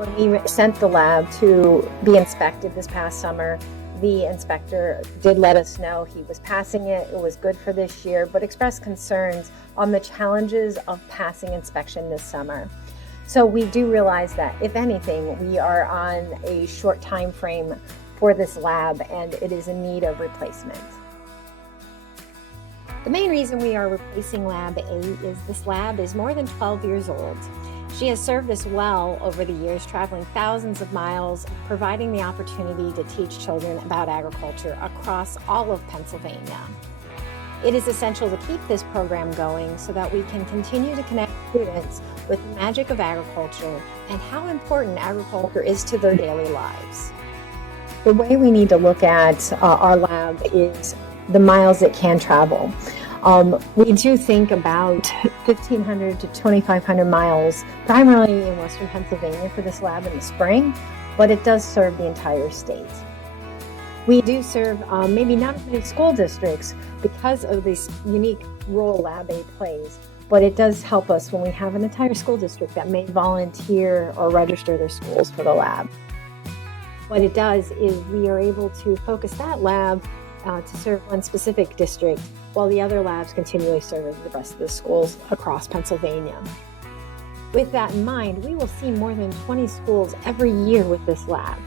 When we sent the lab to be inspected this past summer, the inspector did let us know he was passing it. It was good for this year, but expressed concerns on the challenges of passing inspection this summer. So we do realize that, if anything, we are on a short time frame for this lab and it is in need of replacement. The main reason we are replacing Lab 8 is this lab is more than 12 years old. She has served us well over the years, traveling thousands of miles, providing the opportunity to teach children about agriculture across all of Pennsylvania. It is essential to keep this program going so that we can continue to connect students with the magic of agriculture and how important agriculture is to their daily lives. The way we need to look at our lab is the miles it can travel. We do think about 1,500 to 2,500 miles, primarily in Western Pennsylvania for this lab in the spring, but it does serve the entire state. We do serve maybe not as many school districts because of this unique role Lab 8 plays, but it does help us when we have an entire school district that may volunteer or register their schools for the lab. What it does is we are able to focus that lab to serve one specific district, while the other labs continually serve the rest of the schools across Pennsylvania. With that in mind, we will see more than 20 schools every year with this lab.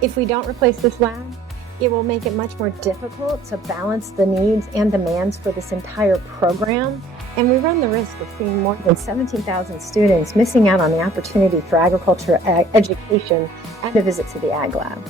If we don't replace this lab, it will make it much more difficult to balance the needs and demands for this entire program, and we run the risk of seeing more than 17,000 students missing out on the opportunity for agriculture education and a visit to the Ag Lab.